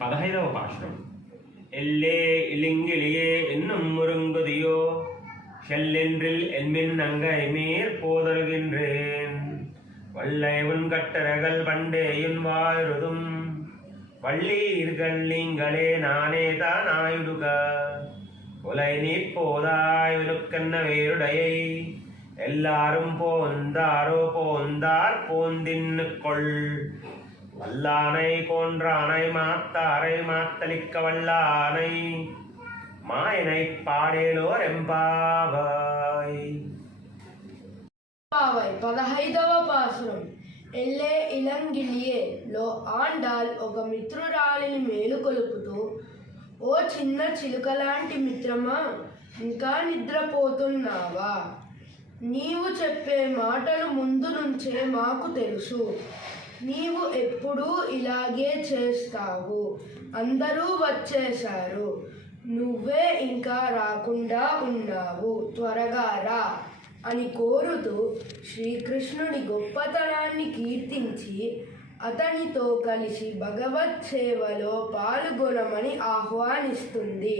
15వ పాశురం. ఎల్లే ఇలింగిలియే ఎన్నుம் முருங்குதியோ செல்லென்றில் என்மின் அங்கைமீர் போதருகின்றேன் வல்லை உன் கட்டரகள் பண்டேயுன் வாயுறுதும் வள்ளீர்கள் நீங்களே நானே தானாயுடுக உலை நீட் போதாய் வினுக்கென்ன வேருடையை எல்லாரும் போந்தாரோ போந்தார் போந்தின்னுக்கொள் வல்லானை கோன்றானை மாத்தாரை மாத்தளிக்க வல்லானை மாயனை பாடேலோர் ఎంపావాయ్. 15వ పాసురం. ఎల్లే ఇలంగిలియే లో ఆండాల్ ఒక మిత్రురాలిని మేలుకొలుపుతూ, ఓ చిన్న చిలుకలాంటి మిత్రమా, ఇంకా నిద్రపోతున్నావా? నీవు చెప్పే మాటలు ముందు నుంచే మాకు తెలుసు. నీవు ఎప్పుడూ ఇలాగే చేస్తావు. అందరూ వచ్చేశారు, నువ్వే ఇంకా రాకుండా ఉన్నావు, త్వరగా రా అని కోరుతూ శ్రీకృష్ణుడి గొప్పతనాన్ని కీర్తించి అతనితో కలిసి భగవత్ సేవలో పాల్గొనమని ఆహ్వానిస్తుంది.